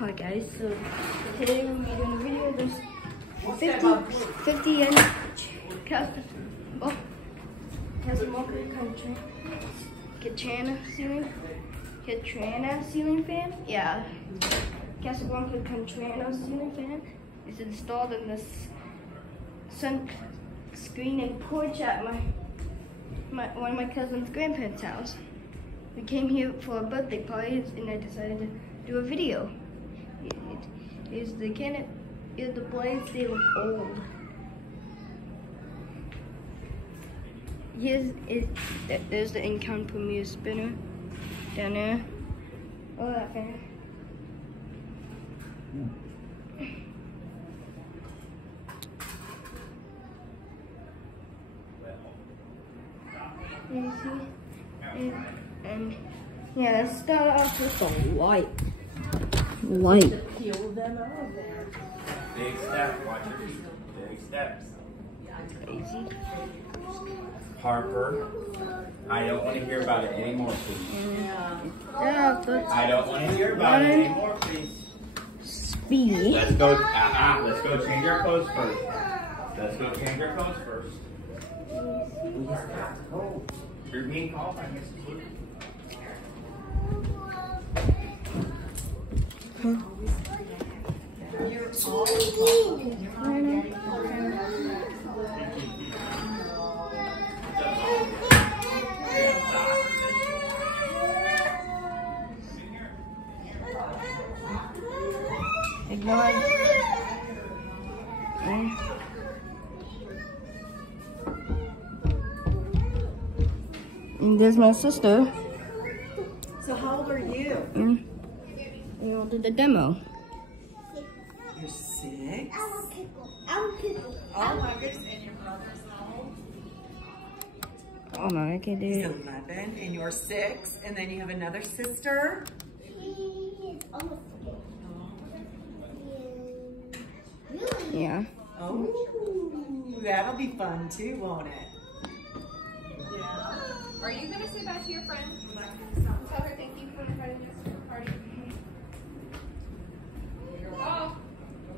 Hi guys, so today we're doing a video of this 50-inch Casablanca Catrana ceiling fan. Yeah, Casablanca Catrana ceiling fan is installed in this sun screen and porch at one of my cousin's grandparents' house. We came here for a birthday party and I decided to do a video. Here's the cannon. Here's the blades. They look old. There's the in-count Premier spinner down there. Oh, that fan. You see? And yeah, let's start off with the light. Peel them out of there. Big step, watch your feet. Big steps. Crazy. Harper, I don't want to hear about it anymore, please. Yeah, but I don't want to hear about it anymore, please. speed. Let's go. Let's go change our clothes first. Let's go change our clothes first. Oh, you're being called by Mrs. Luke. You're all Ignore. And there's my sister. So how old are you? And we'll do the demo. You're 6. All mothers and your brother's home. Oh no, I can't do He's it. 11 and you're 6, and then you have another sister. Yeah. Oh, that'll be fun too, won't it? Yeah. Are you going to say bye to your friend? Tell her thank you for inviting us to the party. Oh.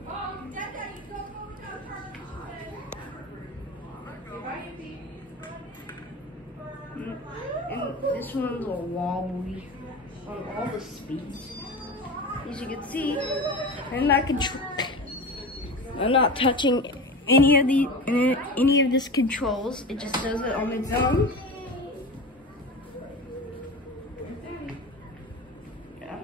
Oh, Dad, you go turn. Say bye, Yuppie. And this one's a wobbly on all the speeds. As you can see, I'm not touching any of this controls. It just does it on its own. Yeah.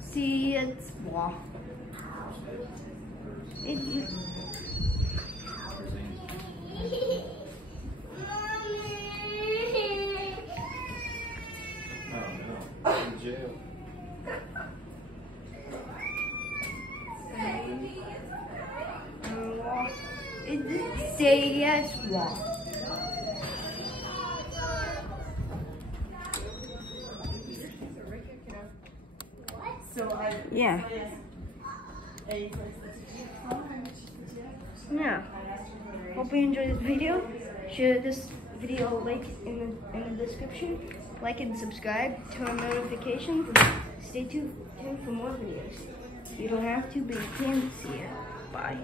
See, it's blah. Jail. It didn't say yes, wrong. Yeah. Yeah. Hope you enjoyed this video. Share this video link in the description. Like and subscribe, turn on notifications, and stay tuned for more videos. You don't have to, but you can see it. Bye.